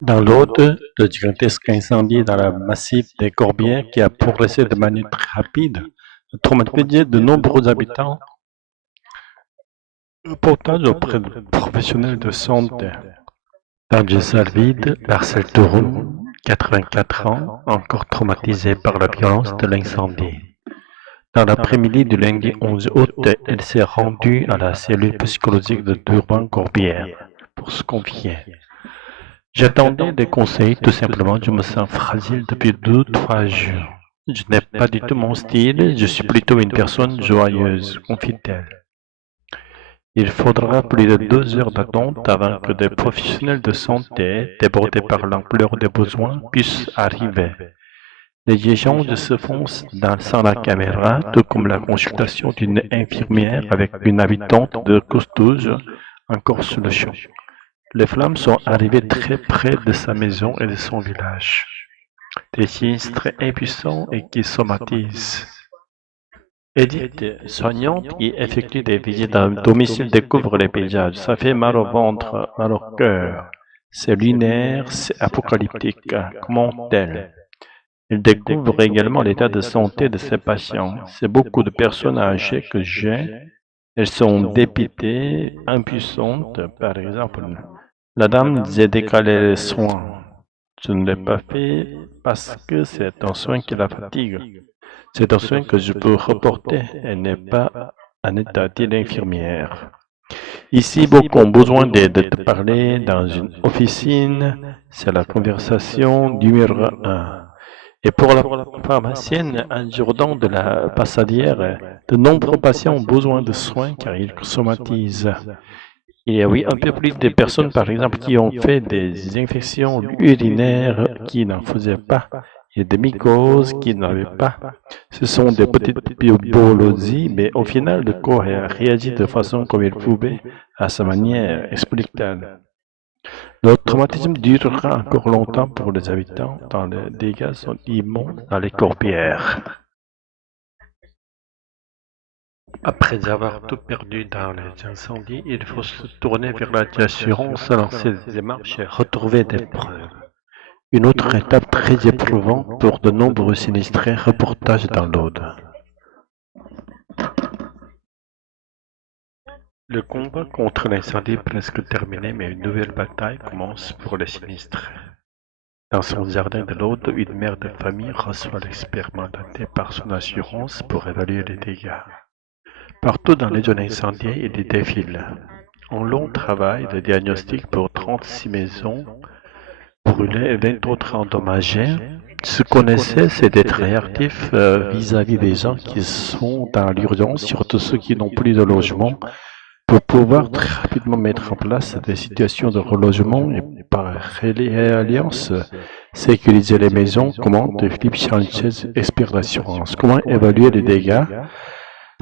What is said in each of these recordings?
Dans l'Aude, le gigantesque incendie dans le massif des Corbières qui a progressé de manière très rapide a traumatisé de nombreux habitants. Reportage auprès de professionnels de santé. Dans Salvide, Marcel Touroux, 84 ans, encore traumatisé par la violence de l'incendie. Dans l'après-midi du lundi 11 août, il s'est rendu à la cellule psychologique de Durban-Corbière pour se confier. J'attendais des conseils, tout simplement, je me sens fragile depuis 2 ou 3 jours. Je n'ai pas du tout mon style, je suis plutôt une personne joyeuse, confie-t-elle. Il faudra plus de 2 heures d'attente avant que des professionnels de santé, débordés par l'ampleur des besoins, puissent arriver. Les échanges se font sans la caméra, tout comme la consultation d'une infirmière avec une habitante de Costouse, encore sous le choc. Les flammes sont arrivées très près de sa maison et de son village. Des sinistres impuissants et qui somatisent. Edith, soignante qui effectue des visites à domicile, découvre les paysages. Ça fait mal au ventre, mal au cœur. C'est lunaire, c'est apocalyptique. Comment-elle? Elle découvre également l'état de santé de ses patients. C'est beaucoup de personnes âgées que j'ai. Elles sont dépitées, impuissantes, par exemple. La dame disait décaler les soins. Je ne l'ai pas fait parce que c'est un soin qui la fatigue. C'est un soin que je peux reporter. Elle n'est pas en état, dit l'infirmière. Ici, beaucoup ont besoin d'aide de te parler dans une officine. C'est la conversation numéro 1. Et pour la pharmacienne Anne Jourdan de la Passadière, de nombreux patients ont besoin de soins car ils somatisent. Il y a oui un peu plus de personnes, par exemple, qui ont fait des infections urinaires qui n'en faisaient pas. Il y a des mycoses qui n'avaient pas. Ce sont des petites biologies, mais au final, le corps a réagi de façon comme il pouvait, à sa manière, explique-t-elle. Le traumatisme durera encore longtemps pour les habitants, tant les dégâts sont immenses dans les Corbières. Après avoir tout perdu dans les incendies, il faut se tourner vers l'assurance, lancer des démarches et retrouver des preuves. Une autre étape très éprouvante pour de nombreux sinistrés, reportage dans l'Aude. Le combat contre l'incendie est presque terminé, mais une nouvelle bataille commence pour les sinistrés. Dans son jardin de l'Aude, une mère de famille reçoit l'expert mandaté par son assurance pour évaluer les dégâts. Partout dans les zones incendiées, il y défile. Un long travail de diagnostic pour 36 maisons brûlées et 20 autres endommagées. Ce qu'on essaie, c'est d'être réactif vis-à-vis des gens qui sont dans l'urgence, surtout ceux qui n'ont plus de logement, pour pouvoir très rapidement mettre en place des situations de relogement et par alliance sécuriser les maisons, commente Philippe Sanchez, expert d'assurance. Comment évaluer les dégâts?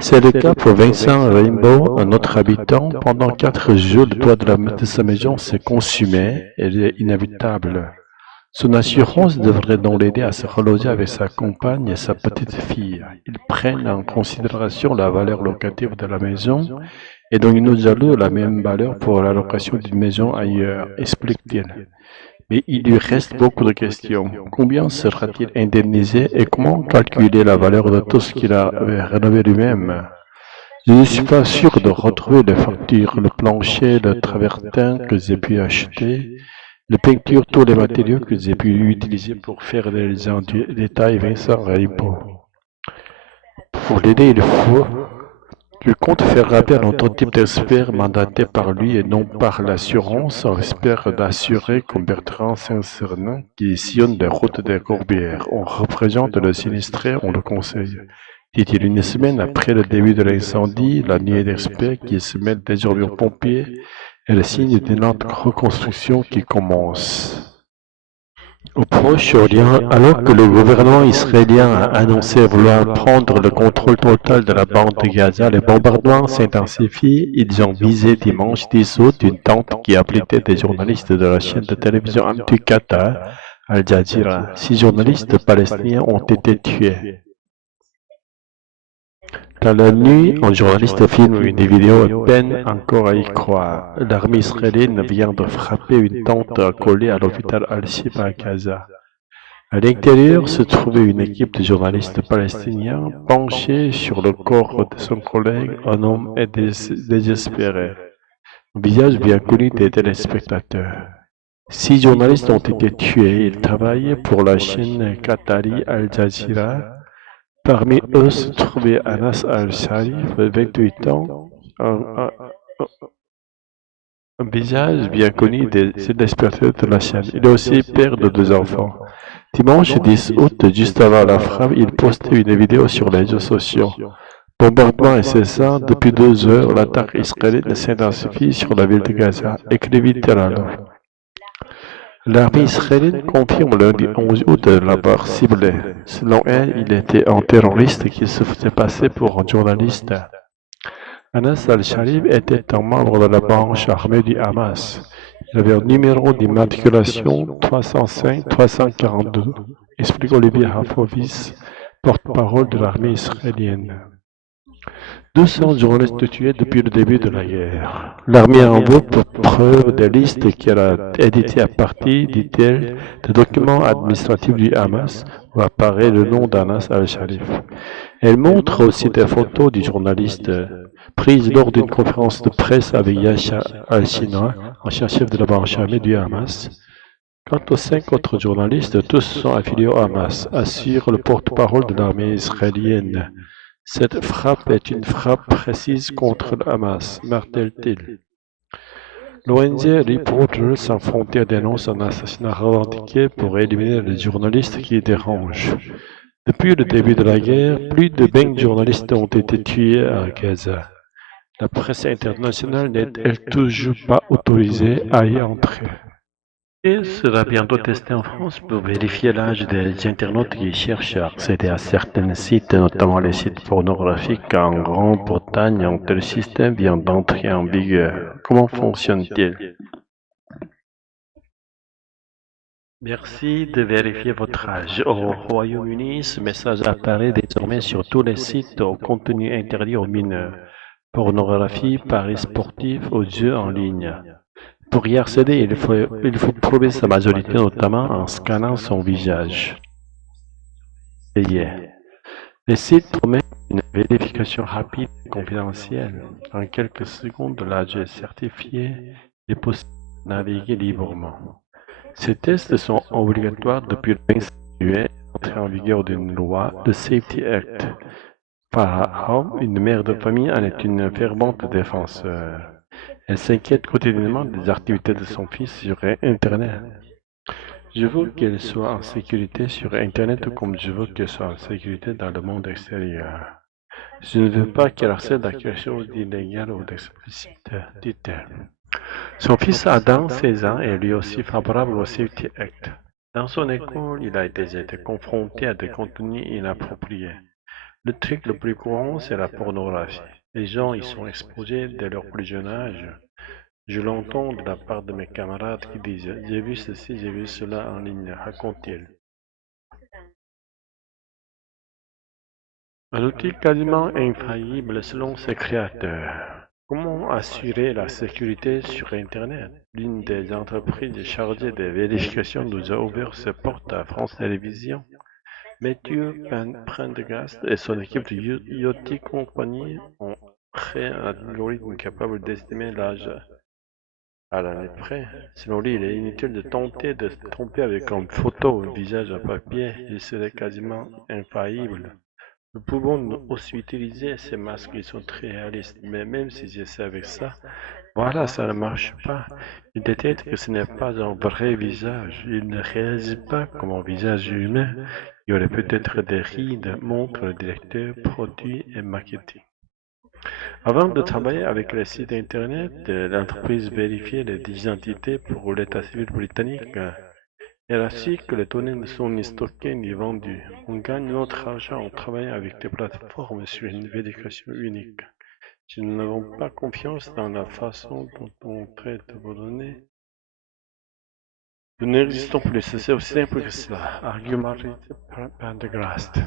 C'est le cas pour Vincent Rainbow, un autre habitant. Pendant 4 jours, le toit de sa maison s'est consumé. Elle est inévitable. Son assurance devrait donc l'aider à se reloger avec sa compagne et sa petite fille. Ils prennent en considération la valeur locative de la maison et donc ils nous allouent la même valeur pour la location d'une maison ailleurs, explique-t-il. Mais il lui reste beaucoup de questions. Combien sera-t-il indemnisé et comment calculer la valeur de tout ce qu'il a rénové lui-même? Je ne suis pas sûr de retrouver les factures, le plancher, le travertin que j'ai pu acheter, les peintures, tous les matériaux que j'ai pu utiliser pour faire les détails Vincent Raimbaud. Pour l'aider, il compte faire appel à un autre type d'expert mandaté par lui et non par l'assurance, un expert d'assuré comme Bertrand Saint-Cernin qui sillonne les routes des Corbières. On représente le sinistré, on le conseille. Dit-il, une semaine après le début de l'incendie, la nuée d'experts qui se mêlent désormais aux pompiers est le signe d'une lente reconstruction qui commence. Au Proche-Orient, alors que le gouvernement israélien a annoncé vouloir prendre le contrôle total de la bande de Gaza, les bombardements s'intensifient. Ils ont visé dimanche 10 août une tente qui abritait des journalistes de la chaîne de télévision anti-Qatar, Al Jazeera. 6 journalistes palestiniens ont été tués. Dans la nuit, un journaliste filme une vidéo peine encore à y croire. L'armée israélienne vient de frapper une tente collée à l'hôpital Al-Shifa à Gaza. À l'intérieur se trouvait une équipe de journalistes palestiniens penchés sur le corps de son collègue, un homme désespéré, visage bien connu des téléspectateurs. 6 journalistes ont été tués. Ils travaillaient pour la chaîne qatari Al Jazeera. Parmi eux se trouvait Anas Al-Sharif, 28 ans, un visage bien connu des téléspectateurs de la chaîne. Il est aussi père de 2 enfants. Dimanche 10 août, juste avant la frappe, il postait une vidéo sur les réseaux sociaux. Bombardement incessant, depuis 2 heures, l'attaque israélienne s'intensifie sur la ville de Gaza, écrivit-il alors. L'armée israélienne confirme lundi 11 août l'avoir ciblé. Selon elle, il était un terroriste qui se faisait passer pour un journaliste. Anas al-Sharif était un membre de la branche armée du Hamas. Il avait un numéro d'immatriculation 305-342, explique Olivier Hafovitz, porte-parole de l'armée israélienne. 200 journalistes tués depuis le début de la guerre. L'armée envoie pour preuve des listes qu'elle a éditées à partir, dit-elle, des documents administratifs du Hamas où apparaît le nom d'Anas al-Sharif. Elle montre aussi des photos du journaliste prises lors d'une conférence de presse avec Yasha al-Sinwar, ancien chef de la branche armée du Hamas. Quant aux 5 autres journalistes, tous sont affiliés au Hamas, assure le porte-parole de l'armée israélienne. Cette frappe est une frappe précise contre le Hamas, martèle-t-il. L'ONG Reporters sans frontières dénonce un assassinat revendiqué pour éliminer les journalistes qui dérangent. Depuis le début de la guerre, plus de 20 journalistes ont été tués à Gaza. La presse internationale n'est, elle, toujours pas autorisée à y entrer. Et sera bientôt testé en France pour vérifier l'âge des internautes qui cherchent à accéder à certains sites, notamment les sites pornographiques en Grande-Bretagne. Un tel système vient d'entrer en vigueur. Comment fonctionne-t-il? Merci de vérifier votre âge. Au Royaume-Uni, ce message apparaît désormais sur tous les sites au contenu interdit aux mineurs. Pornographie, paris sportifs, aux jeux en ligne. Pour y accéder, il faut prouver sa majorité, notamment en scannant son visage. Les sites promettent une vérification rapide et confidentielle. En quelques secondes, l'âge est certifié et possible de naviguer librement. Ces tests sont obligatoires depuis le 25 juillet, entrée en vigueur d'une loi, le Safety Act. Farah, une mère de famille, en est une fervente défenseur. Elle s'inquiète quotidiennement des activités de son fils sur Internet. Je veux qu'elle soit en sécurité sur Internet comme je veux qu'elle soit en sécurité dans le monde extérieur. Je ne veux pas qu'elle accède à quelque chose d'illégal ou d'explicite, dit-elle. Son fils Adam, 16 ans, est lui aussi favorable au Safety Act. Dans son école, il a été confronté à des contenus inappropriés. Le truc le plus courant, c'est la pornographie. Les gens y sont exposés dès leur plus jeune âge. Je l'entends de la part de mes camarades qui disent « J'ai vu ceci, j'ai vu cela en ligne », raconte-t-il. Un outil quasiment infaillible selon ses créateurs. Comment assurer la sécurité sur Internet? L'une des entreprises chargées des vérifications nous a ouvert ses portes à France Télévisions. Mathieu Prendergast et son équipe de Yachty Company ont créé un algorithme capable d'estimer l'âge à l'année près. Selon lui, il est inutile de tenter de se tromper avec une photo ou un visage à papier, il serait quasiment infaillible. Nous pouvons aussi utiliser ces masques, ils sont très réalistes, mais même si j'essaie avec ça, voilà, ça ne marche pas. Il détecte que ce n'est pas un vrai visage, il ne réagit pas comme un visage humain. Il y aurait peut-être des rides, montre le directeur produit et marketing. Avant de travailler avec les sites internet, l'entreprise vérifiait les identités pour l'état civil britannique. Elle assure que les données ne sont ni stockées ni vendues. On gagne notre argent en travaillant avec des plateformes sur une vérification unique. Si nous n'avons pas confiance dans la façon dont on traite vos données, nous n'existons plus. C'est aussi simple que cela, argumentait Prendergast.